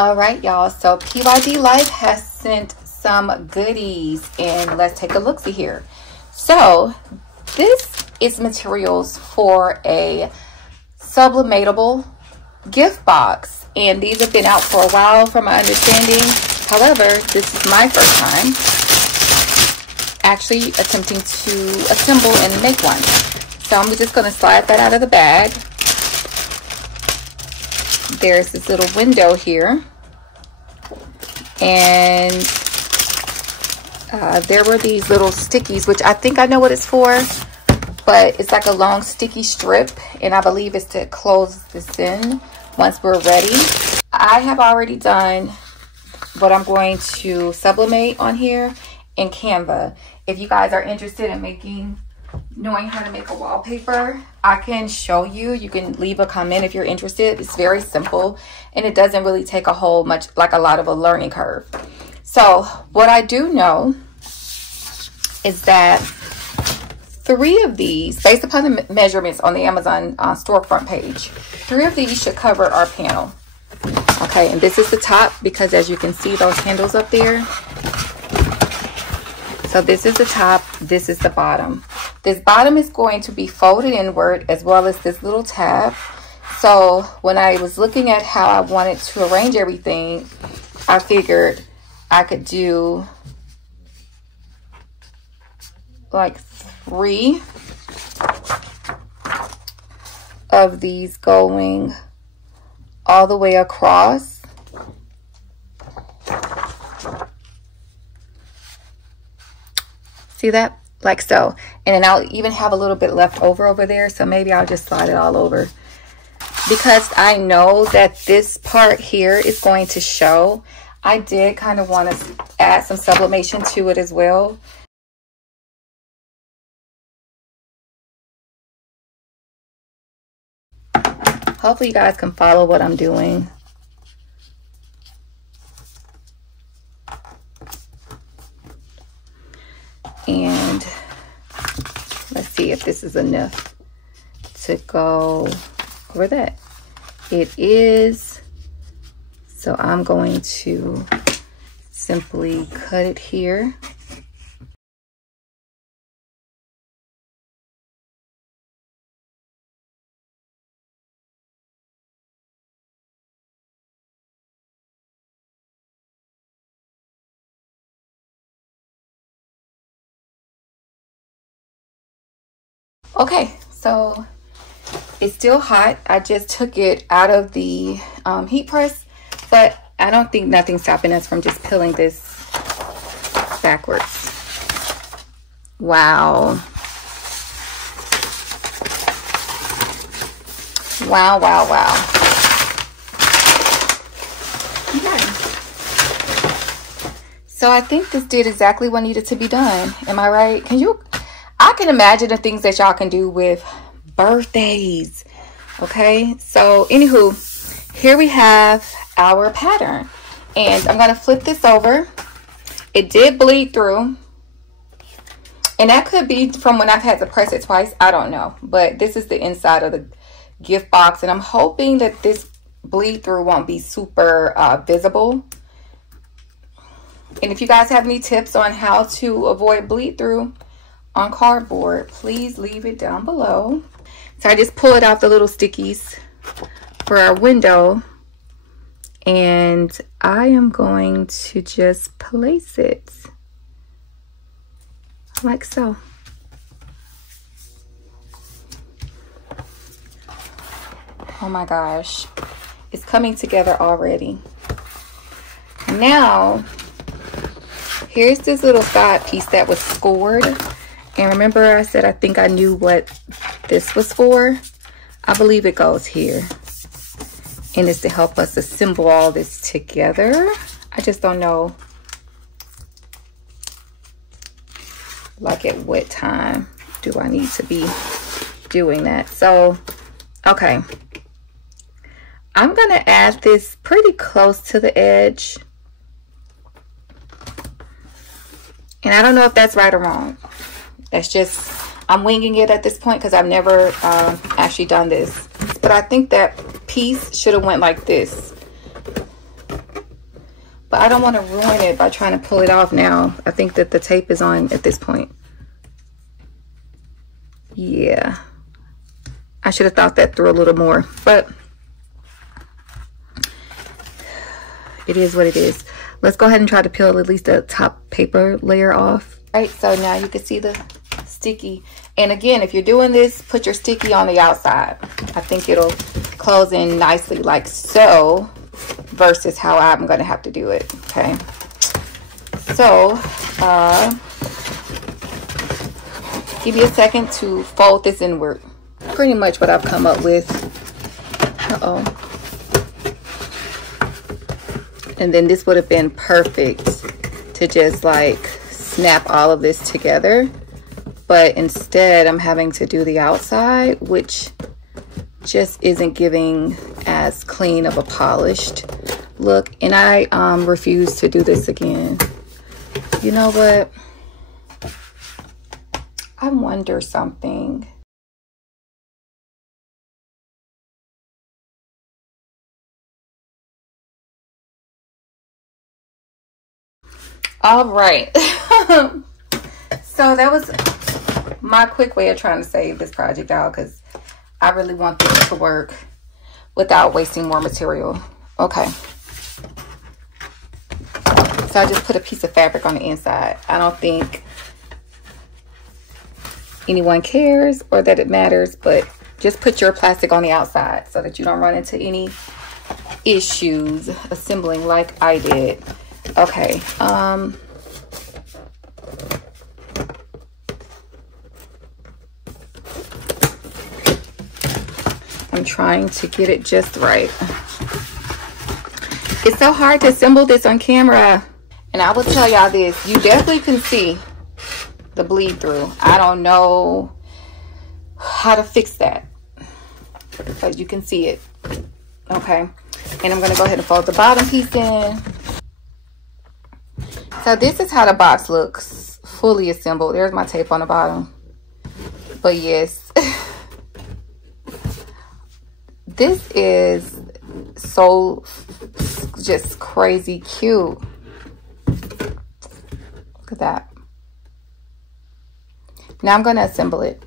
All right, y'all. So PYD Life has sent some goodies, and let's take a look-see here. So this is materials for a sublimatable gift box, and these have been out for a while from my understanding. However, this is my first time actually attempting to assemble and make one. So I'm just going to slide that out of the bag. There's this little window here, and there were these little stickies, which I think I know what it's for, but it's like a long sticky strip, and I believe it's to close this in once we're ready. I have already done what I'm going to sublimate on here in Canva. If you guys are interested in knowing how to make a wallpaper, I can show you. You can leave a comment if you're interested. It's very simple, and it doesn't really take a lot of a learning curve. So what I do know is that 3 of these, based upon the measurements on the Amazon storefront page, 3 of these should cover our panel. Okay, and this is the top, because as you can see, those handles up there. So this is the top, this is the bottom. This bottom is going to be folded inward, as well as this little tab. So when I was looking at how I wanted to arrange everything, I figured I could do like 3 of these going all the way across. See that? Like so. And then I'll even have a little bit left over there, so maybe I'll just slide it all over, because I know that this part here is going to show. I did kind of want to add some sublimation to it as well. Hopefully you guys can follow what I'm doing. And let's see if this is enough to go over that. It is. So I'm going to simply cut it here. Okay, so it's still hot. I just took it out of the heat press, but I don't think nothing's stopping us from just peeling this backwards. Wow. Wow, wow, wow. Okay. So I think this did exactly what needed to be done. Am I right? I can imagine the things that y'all can do with birthdays. Okay, so anywho, here we have our pattern, and I'm going to flip this over. It did bleed through, and that could be from when I've had to press it twice. I don't know, but this is the inside of the gift box, and I'm hoping that this bleed through won't be super visible. And if you guys have any tips on how to avoid bleed through on cardboard, please leave it down below. So I just pulled out the little stickies for our window, and I am going to just place it like so. Oh my gosh, it's coming together already. Now here's this little side piece that was scored. And remember I said I think I knew what this was for? I believe it goes here. And it's to help us assemble all this together. I just don't know, like, at what time do I need to be doing that. So, okay. I'm going to add this pretty close to the edge. And I don't know if that's right or wrong. That's just, I'm winging it at this point because I've never actually done this. But I think that piece should have went like this. but I don't want to ruin it by trying to pull it off now. I think that the tape is on at this point. Yeah, I should have thought that through a little more, but it is what it is. Let's go ahead and try to peel at least the top paper layer off. All right, so now you can see the sticky. And again, if you're doing this, put your sticky on the outside. I think it'll close in nicely like so, versus how I'm gonna have to do it, okay? So, give me a second to fold this inward. Pretty much what I've come up with. Uh-oh. And then this would have been perfect to just like snap all of this together. But instead I'm having to do the outside, which just isn't giving as clean of a polished look. And I refuse to do this again. You know what? I wonder something. All right. So that was my quick way of trying to save this project out, because I really want this to work without wasting more material. Okay. So I just put a piece of fabric on the inside. I don't think anyone cares or that it matters, but just put your plastic on the outside so that you don't run into any issues assembling like I did. Okay, I'm trying to get it just right. It's so hard to assemble this on camera. And I will tell y'all this, you definitely can see the bleed through. I don't know how to fix that, but you can see it. Okay, and I'm gonna go ahead and fold the bottom piece in. So this is how the box looks fully assembled. There's my tape on the bottom. But yes, this is so just crazy cute. Look at that. Now I'm going to assemble it.